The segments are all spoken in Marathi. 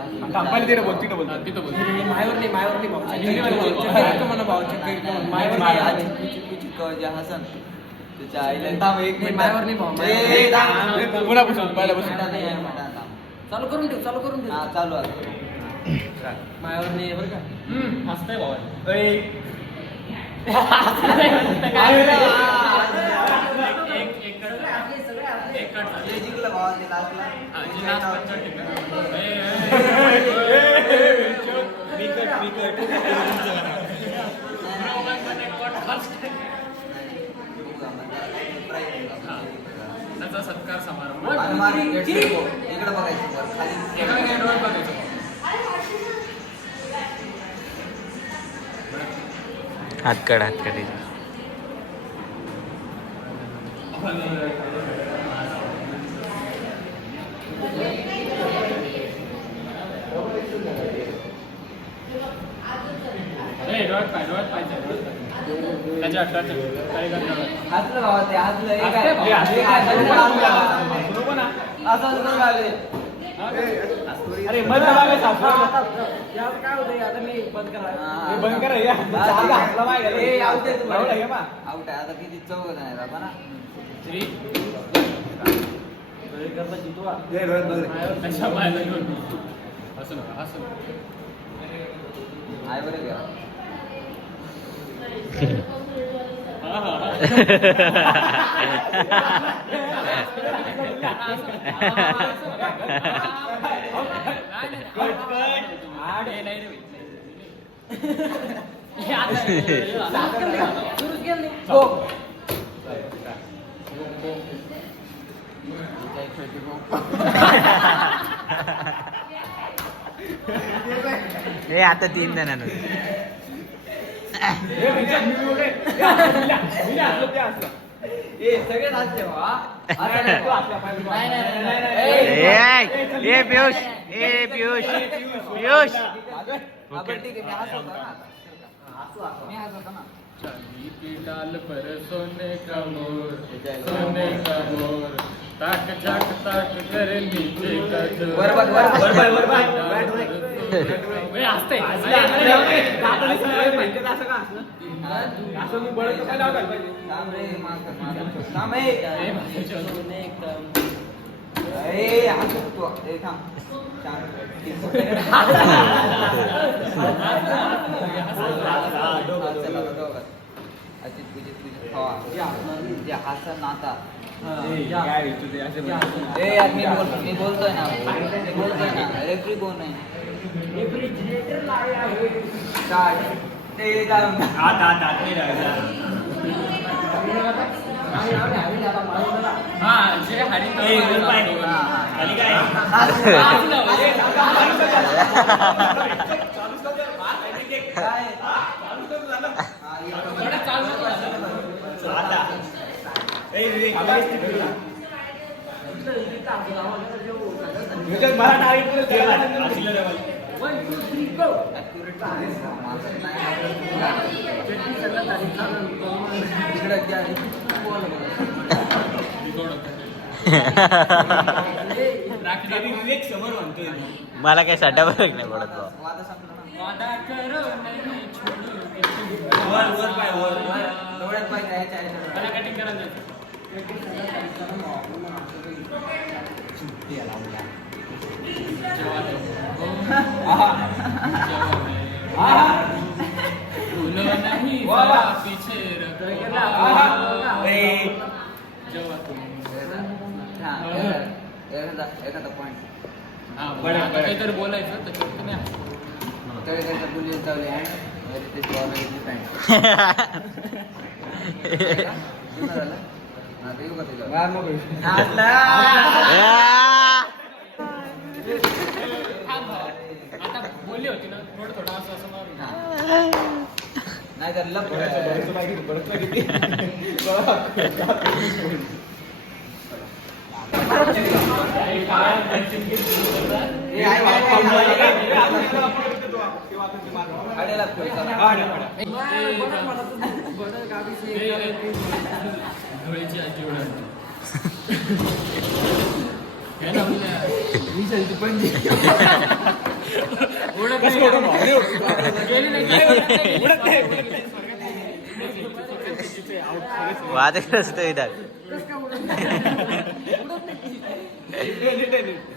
पहिले तिथे बोल तिथं बोल तिथं बोल मायवरली भाऊ म्हणा भाऊ मायवरली हसन त्याच्या आईला एक मायवरली भाऊ पुन्हा बसून पहिला बसून चालू करून ठेव हा चालू आहे मायावरनी बरं का हसतंय भाऊ त्याचा सत्कार समारंभ इकडे बघायचं हातकड त्याच्या अड्डाचं काही करणार हसलं भावा ते हसलं अरे बंद करा काय होतं आता मी बंद करा बंद करा आउट आहे आता किती चौघ नाही बाबा ना आहे बरं घ्या हे आता 3 जणांना सगळे नाचले पियुष डाल पर सोने का मोर ताक झाक ताक कर नीचे का हसन आता मी बोलतोय ना रेफ्री कोण आहे मला काही साठा फरक नाही पडत एखादा पॉइंट काहीतरी बोलायचं त्याच्यावर तुम्ही आता बोलली होती ना थोडं असं नाही तर धुळेची आजी पण उडत कसं नाही. उडत नाही? गेली नाही. उडत नाही. वादच असतो इथं.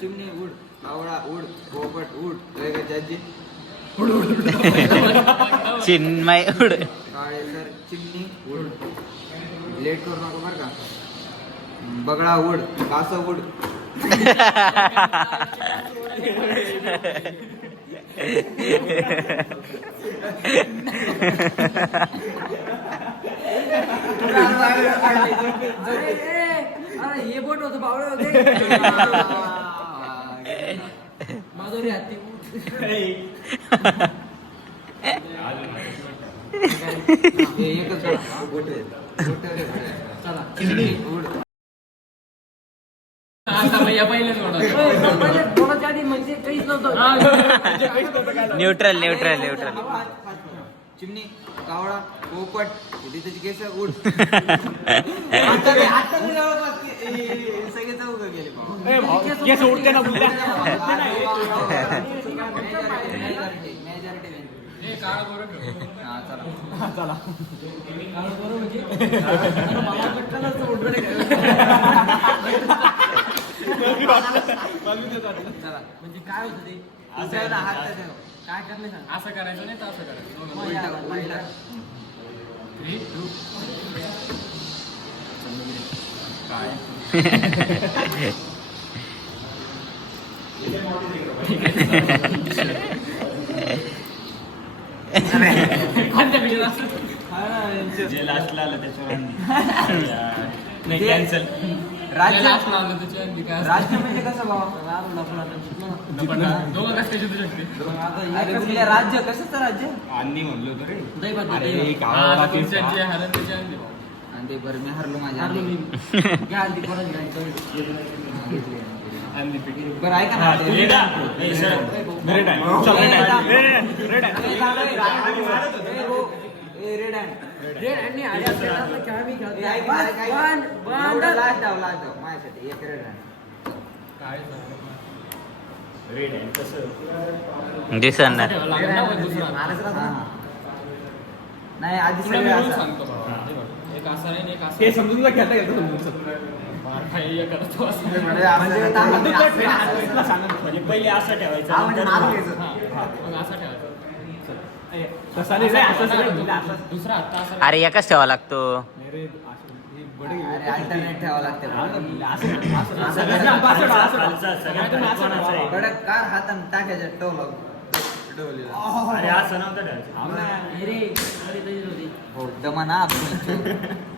चिमणी उड, कावळा उड, पोपट उड, काय काय त्याची चिन्मय उड. काळे सर चिमणी उड, लेट करू नको बरं का. बगळा उड, कास उड. अरे हे बोट होतं बावळे होते माधुरी हत्ती हे एकच गोटे गोटे चला चिमणी उड. आता भैया पहिलेच उडत. बोलाच्या आधी म्हणजे काहीच नव्हतं न्यूट्रल न्यूट्रल न्यूट्रल. चिमणी कावळा पोपट त्याची केस उड. सगळे चौघ गेले केस उडते ना बुद्ध्या. हे काळा गोरं ठेव. चला म्हणजे काय होतं ते असं हात ठेव. काय करणे सांग असं करायचं नाही तर असं करायचं. उलटा उलटा. 3, 2. काय कोणत्या पिक्चर असं जे लास्टला आलं त्याच्यावर नाही ते- कॅन्सल. राज्य लावलं त्याच्या आधी काय असं. राज्य म्हणजे कसं भाऊ? दोघं कसं काय जिंकू शकते? अरे तुझ्या राज्य कशाचं राज्य? अन्नी म्हणलो होतो रे. दैवत अरे दैवत. हा, गावाला आता तुमच्या जे हालत त्याची आणली भाऊ. आणि ते बरं मी हरलो माझ्या हारलो मी. घ्या आधी परत घ्या. अन्नी पिटी. बरं ऐका ना हा, तू रेड आहे. ए, सर. रेड आहे. चल, रेड आहे. रेड आहे. Red hand. रेड हँडने आल्या असत्या तर खेळ मी खेळतो. लास्ट डाव माझ्यासाठी एक रेड हँड. काय झालं? रेड आहे. कसं? दिसन ना. ठेवायला लागेल ना पण दुसरा. नाही आधी तुला सगळे मिळून असं. सांगतो भावा. हे बघ. एक असा आहे आणि एक असा हे आहे. समजून जा खेळता येतं समजून सर. बार काही एक करतो असं. म्हणजे असं तांबडं म्हणजे असं- इथला सांगा. म्हणजे पहिले असं ठेवायचं. हा, म्हणजे मारून घ्यायचं. हा, मग असा ठेवायचा. तसा नाही रे, असं सगळं दिलं, असं. दुसरा हत्ता असा. अरे एकच ठेवा लागतो. नाही रे, असं. हे बडे गेले. अरे अल्टरनेट ठेवावं लागतं. असं- असं- असं- असं- कडक कार हातानं टाकायचं टोलं. डोलीला. अरे असं नव्हतं ठेवायचं. हे रे अरे तरी होती. हो दमा ना आपण.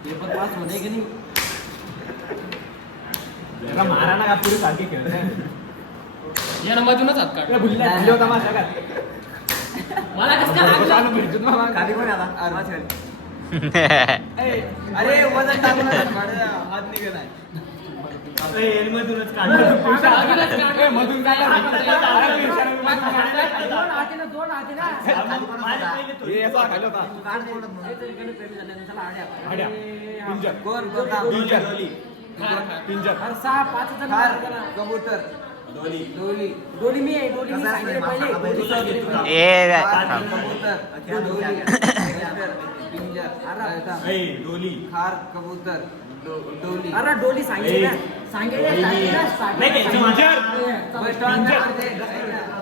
पेपर पास होते की नाही जरा मारा ना का पुरी सारखी खेळताय. यानं मधूनच हात काढ. तुला भुलल्या तमाशा का? मला कसं काय लागलं? चालू भेटून मला. खाली कोण आला? अरे वजन टाकून हात निघत नाही. मधूनच काढलं. मधूनच काढलं. मधून काय दोन हाते ना हे याचा खाली होता. आड्या. पिंजर. कोण कोणता? पिंजर. खार, खार. पिंजर. अरे सहा पाच जण खार, मारलं ना. कबूतर, डोली. डोली, डोली मी आहे डोली मी सांगितलं पहिले ए खार, कबूतर, डोली, पिंजर, ए, डोली. खार, कबूतर, डोली. अरे डोली सांगितलं ना. सांगितलं नाही घ्यायचं माझ्या. बस स्टॉप पिंजर. मध्ये.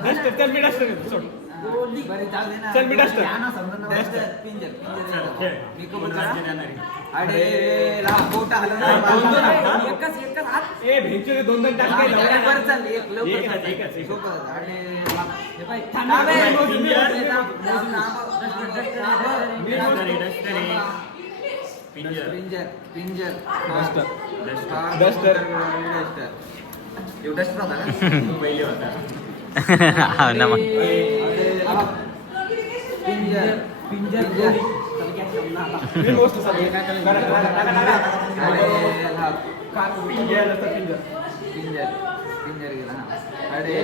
डस्टर, चल मी डस्टर घेतो, सोड. डोली बरं, जाऊ दे ना. चल, मी डस्टर. डस्टर, पिंजर, चल, खेळ. मी कबूतर. कोणाची देणार आहे? अरे ला बोटा हलवणार. दोन-दोन हात. एकच हात ए, भेंचे दोन टाक काय लावलं? अरे, बरं चाल, एक लवकर एकच, चाल. एकच. सोपं. अरे हे पाय थांब, थांब ए. पिंजर. पिंजर. पिंजर, पिंजर, डस्टर. खार, डस्टर. डस्टर. एवढं डस्टर होता का? पहिले होता. हा ना मग. पिंजर, पिंजर पिंजर. मी गोष्ट सांगेन. करा, करा, करा, करा. अरे हा. पिंजर असतं, पिंजर. पिंजर, पिंजर गेला हा. अरे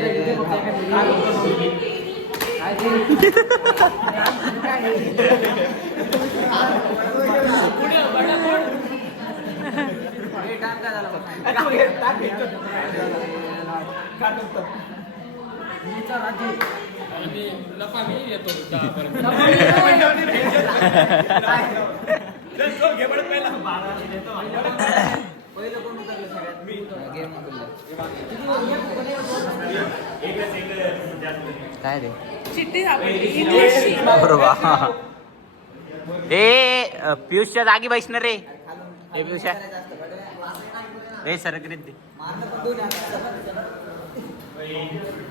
हे काम काय झालं? टाक भेंचो. काय करतो? आणि लपा मी येतो 10 पर्यंत. चल, चल, घे बरं पहिला. पहिलं कोण उतरलं सगळ्यात मी गेम काय रे चिठ्ठी सापडली इंग्लिशची. बरोबर ए पियुषच्या जागी बसणार रे ए पियुषा रे सरक रे ते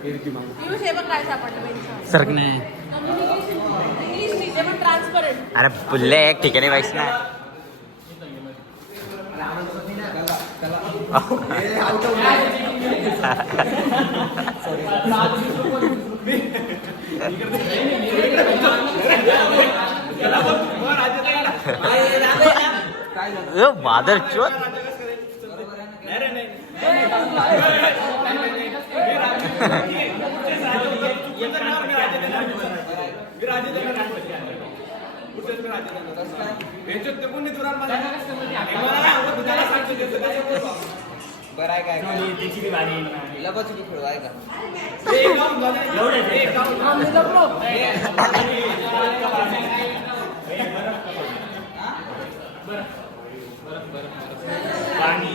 पियुष हे बघ काय सापडलं बाईचं. सरक नाही इंग्लिश लिहिते पण ट्रान्सपरंट. अरे पुल्ले एक ठिकाणी बसणार मादर चोत बरं आहे काय त्याची बी गाडी लपाछुपी खेळू आहे का आम्ही लपलो. पाणी